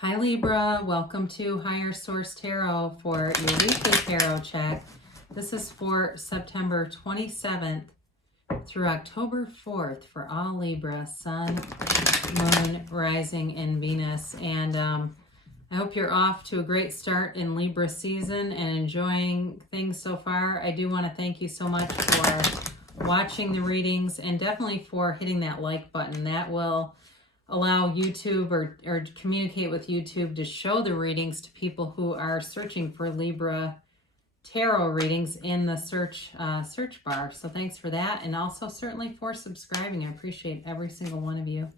Hi Libra, welcome to Higher Source Tarot for your weekly tarot check. This is for September 27th through October 4th for all Libra, Sun, Moon, Rising, and Venus. And I hope you're off to a great start in Libra season and enjoying things so far. I do want to thank you so much for watching the readings and definitely for hitting that like button. That will allow YouTube or communicate with YouTube to show the readings to people who are searching for Libra tarot readings in the search bar. So thanks for that, and also certainly for subscribing. I appreciate every single one of you.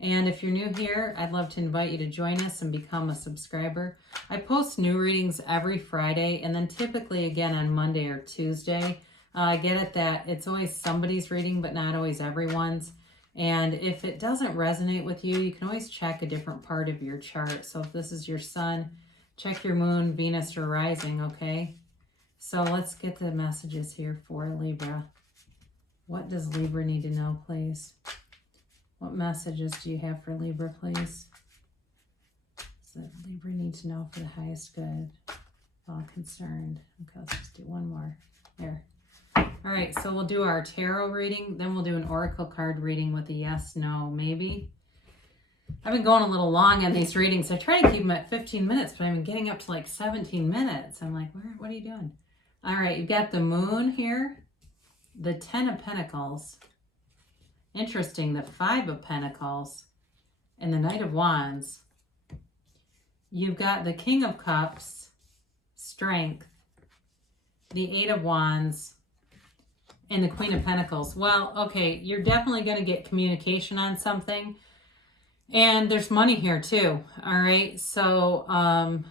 And if you're new here, I'd love to invite you to join us and become a subscriber. I post new readings every Friday, and then typically again on Monday or Tuesday. I get it that it's always somebody's reading, but not always everyone's. And if it doesn't resonate with you, you can always check a different part of your chart. So if this is your sun, check your moon, Venus, or rising, okay? So let's get the messages here for Libra. What does Libra need to know, please? What messages do you have for Libra, please? So Libra needs to know for the highest good, all concerned. Okay, let's just do one more. There. All right, so we'll do our tarot reading, then we'll do an oracle card reading with a yes, no, maybe. I've been going a little long on these readings. I try to keep them at 15 minutes, but I've been getting up to like 17 minutes. I'm like, what are you doing? All right, you've got the moon here, the 10 of Pentacles. Interesting, the 5 of Pentacles, and the Knight of Wands. You've got the King of Cups, Strength, the 8 of Wands, and the Queen of Pentacles. Well, okay, you're definitely going to get communication on something. And there's money here too. All right. So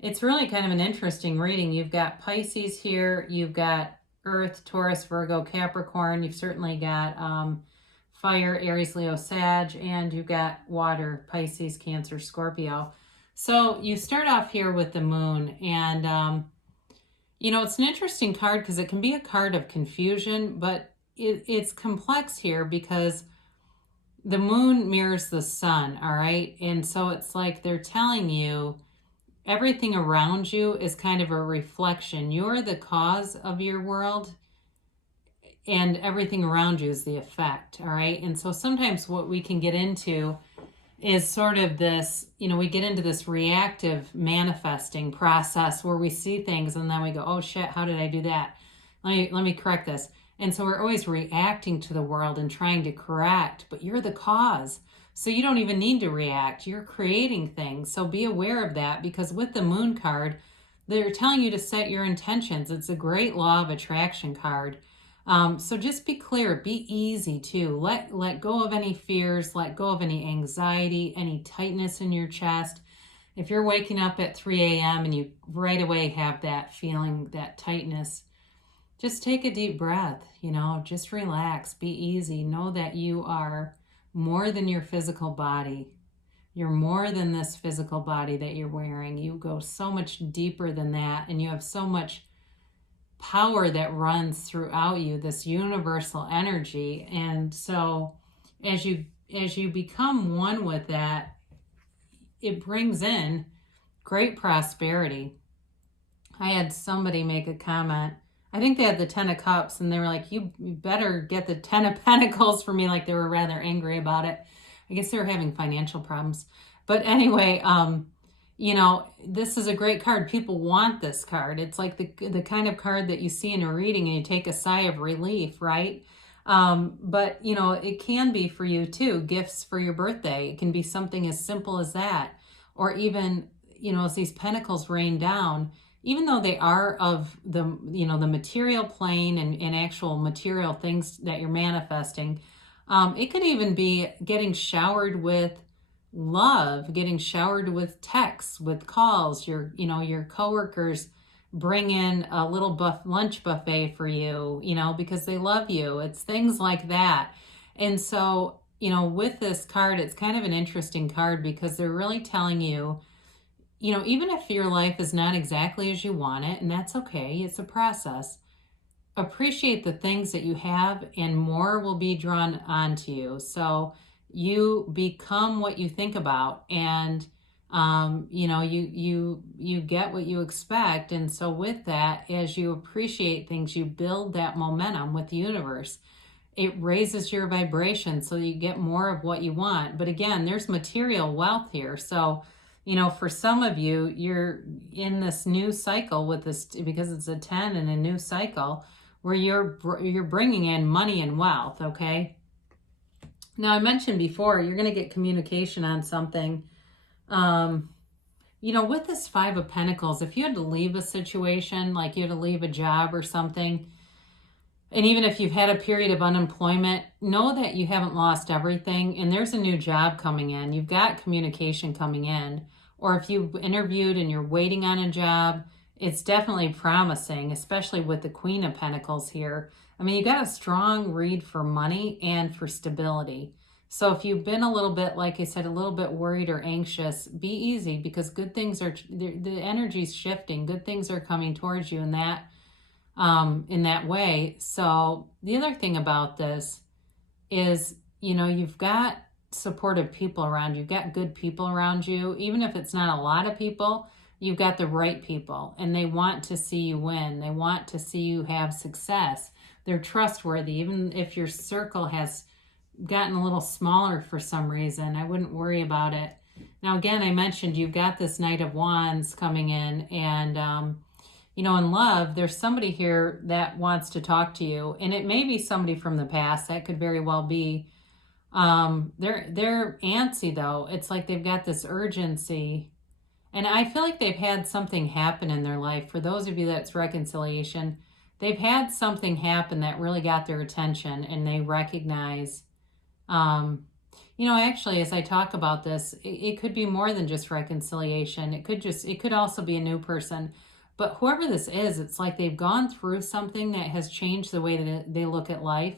it's really kind of an interesting reading. You've got Pisces here. You've got Earth, Taurus, Virgo, Capricorn. You've certainly got fire, Aries, Leo, Sag. And you've got water, Pisces, Cancer, Scorpio. So you start off here with the moon. And you know, it's an interesting card because it can be a card of confusion, but it's complex here because the moon mirrors the sun, all right? And so it's like they're telling you everything around you is kind of a reflection. You're the cause of your world, and everything around you is the effect, all right? And so sometimes what we can get into is sort of this, you know, we get into this reactive manifesting process where we see things and then we go, oh shit, how did I do that? Let me correct this. And so we're always reacting to the world and trying to correct, but you're the cause. So you don't even need to react. You're creating things. So be aware of that, because with the moon card, they're telling you to set your intentions. It's a great law of attraction card. So just be clear, be easy too. Let go of any fears, let go of any anxiety, any tightness in your chest. If you're waking up at 3 a.m. and you right away have that feeling, that tightness, just take a deep breath, you know, just relax, be easy. Know that you are more than your physical body. You're more than this physical body that you're wearing. You go so much deeper than that, and you have so much power that runs throughout you, this universal energy. And so as you become one with that, it brings in great prosperity. I had somebody make a comment. I think they had the 10 of Cups, and they were like, you better get the 10 of Pentacles for me. Like they were rather angry about it. I guess they were having financial problems. But anyway, you know, this is a great card. People want this card. It's like the kind of card that you see in a reading and you take a sigh of relief, right? But, you know, it can be for you too, gifts for your birthday. It can be something as simple as that. Or even, you know, as these pentacles rain down, even though they are of the, you know, the material plane and actual material things that you're manifesting, it could even be getting showered with love, getting showered with texts, with calls. Your coworkers bring in a little lunch buffet for you, you know, because they love you. It's things like that. And so, you know, with this card, it's kind of an interesting card because they're really telling you, you know, even if your life is not exactly as you want it, and that's okay, it's a process, appreciate the things that you have, and more will be drawn onto you. So you become what you think about, and You know, you get what you expect. And so with that, as you appreciate things, you build that momentum with the universe. It raises your vibration so you get more of what you want. But again, there's material wealth here. So, you know, for some of you, you're in this new cycle with this, because it's a 10 and a new cycle where you're bringing in money and wealth, okay? Now, I mentioned before, you're going to get communication on something. You know, with this Five of Pentacles, if you had to leave a situation, like you had to leave a job or something, and even if you've had a period of unemployment, know that you haven't lost everything and there's a new job coming in. You've got communication coming in. Or if you've interviewed and you're waiting on a job, it's definitely promising, especially with the Queen of Pentacles here. I mean, you got a strong read for money and for stability. So if you've been a little bit, like I said, a little bit worried or anxious, be easy, because good things are, the energy's shifting. Good things are coming towards you in that way. So the other thing about this is, you know, you've got supportive people around you. You've got good people around you. Even if it's not a lot of people, you've got the right people, and they want to see you win. They want to see you have success. They're trustworthy. Even if your circle has gotten a little smaller for some reason, I wouldn't worry about it. Now, again, I mentioned you've got this Knight of Wands coming in, and you know, in love, there's somebody here that wants to talk to you, and it may be somebody from the past. That could very well be. They're antsy though. It's like they've got this urgency, and I feel like they've had something happen in their life. For those of you that's reconciliation, they've had something happen that really got their attention, and they recognize. You know, actually, as I talk about this, it could be more than just reconciliation. It could also be a new person. But whoever this is, it's like they've gone through something that has changed the way that they look at life.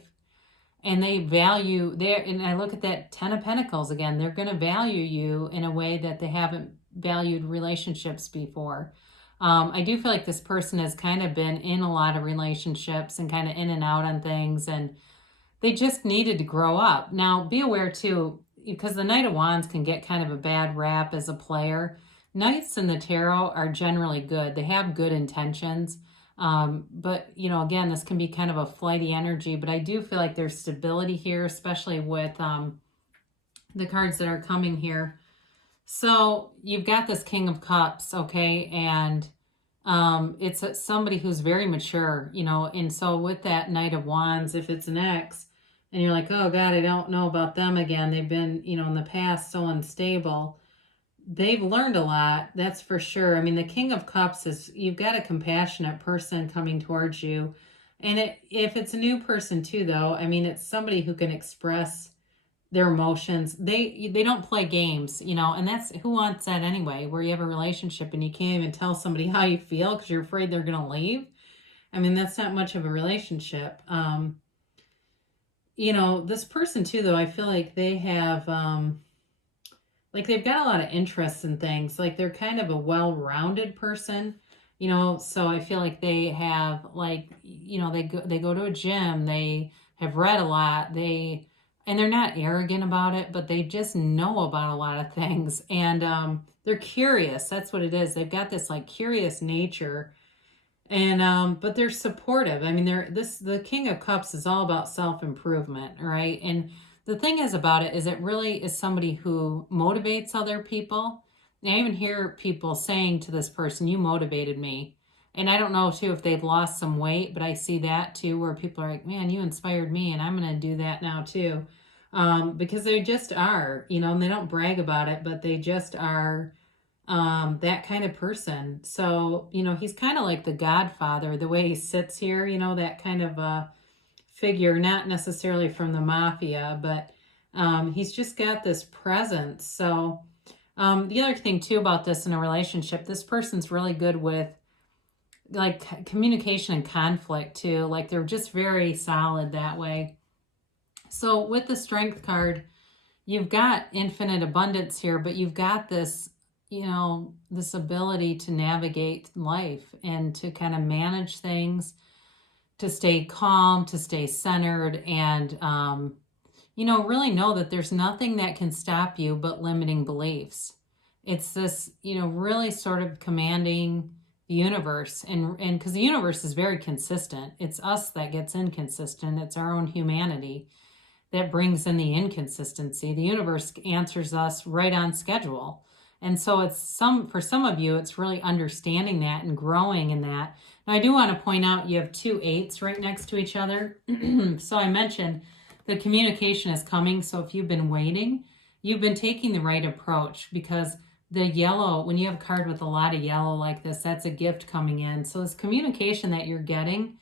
And they value and I look at that 10 of Pentacles again, they're going to value you in a way that they haven't valued relationships before. I do feel like this person has kind of been in a lot of relationships and kind of in and out on things, and they just needed to grow up. Now, be aware too, because the Knight of Wands can get kind of a bad rap as a player. Knights in the tarot are generally good. They have good intentions. But, you know, again, this can be kind of a flighty energy, but I do feel like there's stability here, especially with the cards that are coming here. So you've got this King of Cups, okay? And it's somebody who's very mature, you know, and so with that Knight of Wands, if it's an ex, and you're like, oh God, I don't know about them again. They've been, you know, in the past so unstable. They've learned a lot, that's for sure. I mean, the King of Cups is, you've got a compassionate person coming towards you. And if it's a new person too, though, I mean, it's somebody who can express their emotions. They don't play games, you know, and that's, who wants that anyway, where you have a relationship and you can't even tell somebody how you feel because you're afraid they're going to leave. I mean, that's not much of a relationship. You know, this person too, though, I feel like they have, like they've got a lot of interests in things. Like they're kind of a well-rounded person, you know, so I feel like they have, like, you know, they go to a gym, they have read a lot, and they're not arrogant about it, but they just know about a lot of things, and they're curious. That's what it is. They've got this like curious nature, and but they're supportive. I mean, the King of Cups is all about self-improvement, right? And the thing is about it is it really is somebody who motivates other people. And I even hear people saying to this person, you motivated me. And I don't know too if they've lost some weight, but I see that too, where people are like, man, you inspired me and I'm going to do that now too. Because they just are, you know, and they don't brag about it, but they just are that kind of person. So, you know, he's kind of like the Godfather, the way he sits here, you know, that kind of figure, not necessarily from the mafia, but he's just got this presence. So the other thing too about this in a relationship, this person's really good with like communication and conflict too. Like they're just very solid that way. So with the Strength card, you've got infinite abundance here, but you've got this, you know, this ability to navigate life and to kind of manage things, to stay calm, to stay centered, and, you know, really know that there's nothing that can stop you but limiting beliefs. It's this, you know, really sort of commanding the universe. And because the universe is very consistent, it's us that gets inconsistent. It's our own humanity that brings in the inconsistency. The universe answers us right on schedule. And so for some of you, it's really understanding that and growing in that. Now, I do want to point out you have 2 8s right next to each other. So I mentioned the communication is coming. So if you've been waiting, you've been taking the right approach, because the yellow, when you have a card with a lot of yellow like this, that's a gift coming in. So this communication that you're getting,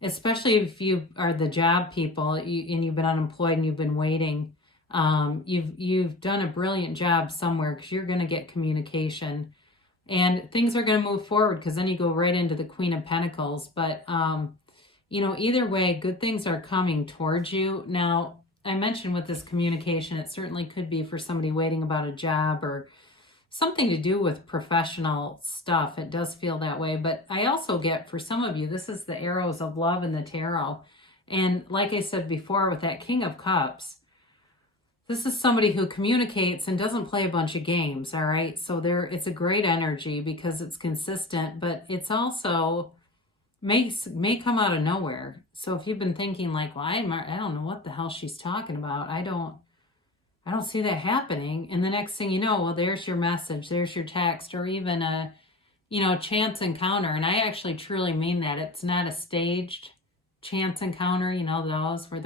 especially if you are the job people and you've been unemployed and you've been waiting, you've done a brilliant job somewhere, because you're going to get communication and things are going to move forward, because then you go right into the Queen of Pentacles. But you know, either way, good things are coming towards you. Now, I mentioned with this communication, it certainly could be for somebody waiting about a job or something to do with professional stuff. It does feel that way. But I also get, for some of you, this is the arrows of love in the tarot. And like I said before, with that King of Cups, this is somebody who communicates and doesn't play a bunch of games, all right? So it's a great energy because it's consistent, but it's also may come out of nowhere. So if you've been thinking like, well, I don't know what the hell she's talking about, I don't see that happening. And the next thing you know, well, there's your message, there's your text, or even a, you know, chance encounter. And I actually truly mean that. It's not a staged chance encounter, you know, those where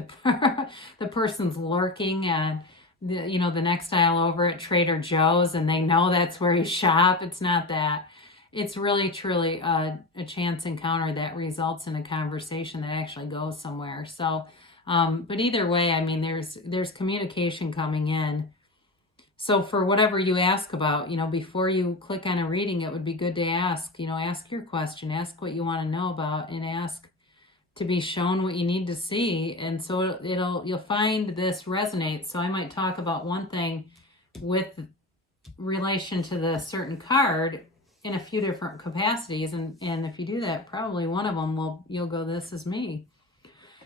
the person's lurking and you know, the next aisle over at Trader Joe's and they know that's where you shop. It's not that. It's really truly a chance encounter that results in a conversation that actually goes somewhere. So but either way, I mean, there's communication coming in. So for whatever you ask about, you know, before you click on a reading, it would be good to ask, you know, ask your question, ask what you want to know about, and ask to be shown what you need to see. And so you'll find this resonates. So I might talk about one thing with relation to the certain card in a few different capacities. And if you do that, probably one of them you'll go, this is me.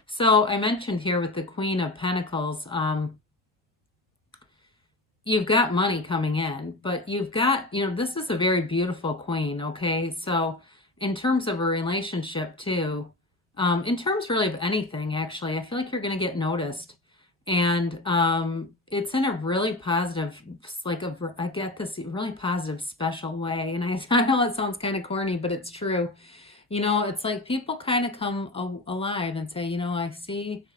So I mentioned here with the Queen of Pentacles, you've got money coming in, but you've got, you know, this is a very beautiful queen, okay? So in terms of a relationship too, in terms really of anything, actually, I feel like you're going to get noticed. And it's in a really positive, I get this really positive, special way. And I know it sounds kind of corny, but it's true. You know, it's like people kind of come alive and say, you know, I see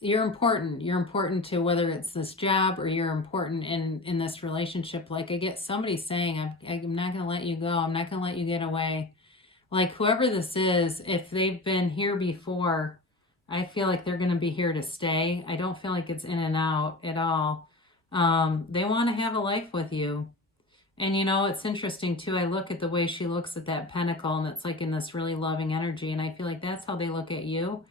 you're important. You're important to whether it's this job or you're important in this relationship. Like I get somebody saying, I'm not going to let you go. I'm not going to let you get away. Like whoever this is, if they've been here before, I feel like they're going to be here to stay. I don't feel like it's in and out at all. They want to have a life with you. And you know, it's interesting too. I look at the way she looks at that pentacle and it's like in this really loving energy. And I feel like that's how they look at you.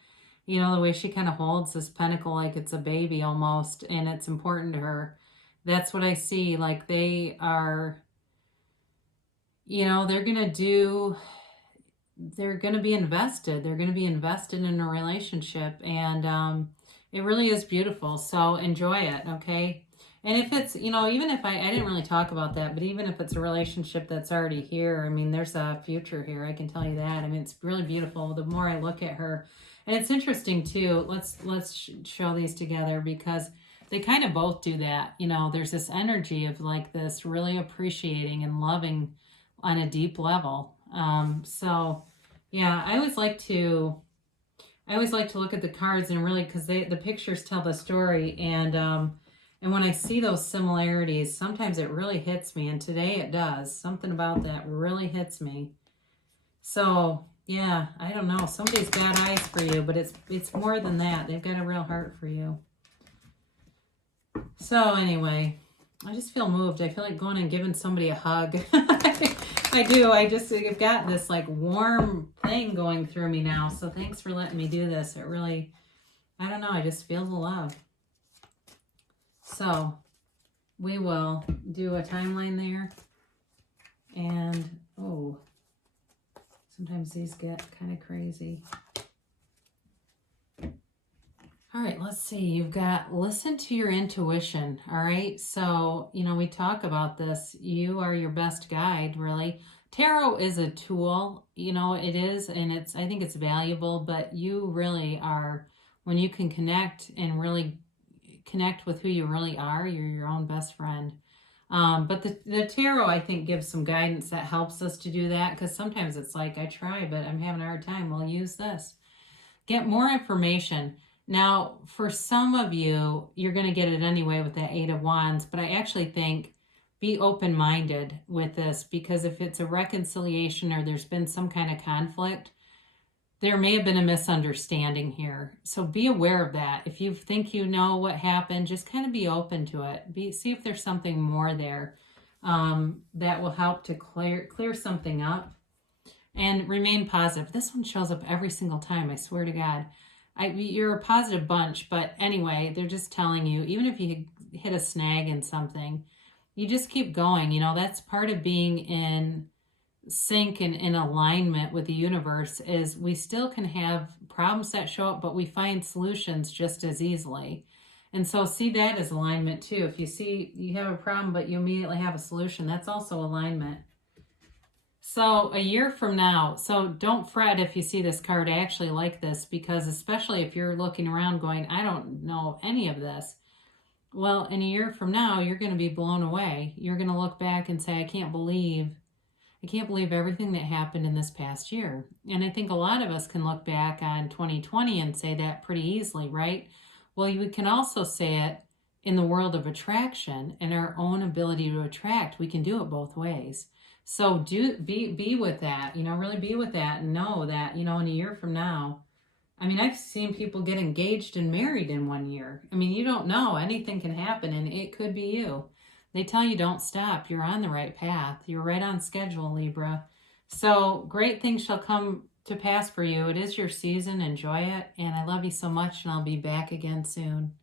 You know, the way she kind of holds this pentacle like it's a baby almost, and it's important to her. That's what I see. Like they are, you know, they're going to be invested. They're going to be invested in a relationship. And it really is beautiful. So enjoy it, okay? And if it's, you know, even if I didn't really talk about that, but even if it's a relationship that's already here, I mean, there's a future here. I can tell you that. I mean, it's really beautiful. The more I look at her, and it's interesting too. Let's show these together because they kind of both do that. You know, there's this energy of like this really appreciating and loving on a deep level. So yeah, I always like to look at the cards and really, because the pictures tell the story. And when I see those similarities, sometimes it really hits me. And today it does. Something about that really hits me. So, yeah, I don't know. Somebody's got eyes for you, but it's more than that. They've got a real heart for you. So, anyway, I just feel moved. I feel like going and giving somebody a hug. I do. I've got this like warm thing going through me now. So, thanks for letting me do this. It really, I don't know. I just feel the love. So we will do a timeline there. And, oh, sometimes these get kind of crazy. All right, let's see. You've got listen to your intuition. All right. So, we talk about this. You are your best guide, really. Tarot is a tool, it is, and I think it's valuable, but you really are, when you can connect and really connect with who you really are, you're your own best friend. But the tarot, I think, gives some guidance that helps us to do that, because sometimes it's like, I try, but I'm having a hard time. Well, use this. Get more information. Now, for some of you, you're going to get it anyway with that Eight of Wands, but I actually think be open-minded with this, because if it's a reconciliation or there's been some kind of conflict, there may have been a misunderstanding here. So be aware of that. If you think you know what happened, just kind of be open to it. See if there's something more there that will help to clear something up. And remain positive. This one shows up every single time, I swear to God. You're a positive bunch, but anyway, they're just telling you, even if you hit a snag in something, you just keep going. That's part of being in sync and in alignment with the universe, is we still can have problems that show up, but we find solutions just as easily. And so see that as alignment too. If you see you have a problem, but you immediately have a solution, that's also alignment. So a year from now, so don't fret if you see this card. I actually like this, because especially if you're looking around going, I don't know any of this. Well, in a year from now, you're going to be blown away. You're going to look back and say, I can't believe everything that happened in this past year. And I think a lot of us can look back on 2020 and say that pretty easily, right? Well, we can also say it in the world of attraction and our own ability to attract. We can do it both ways. So be with that, really be with that, and know that, in a year from now, I've seen people get engaged and married in 1 year. You don't know, anything can happen, and it could be you. They tell you don't stop. You're on the right path. You're right on schedule, Libra. So great things shall come to pass for you. It is your season. Enjoy it. And I love you so much, and I'll be back again soon.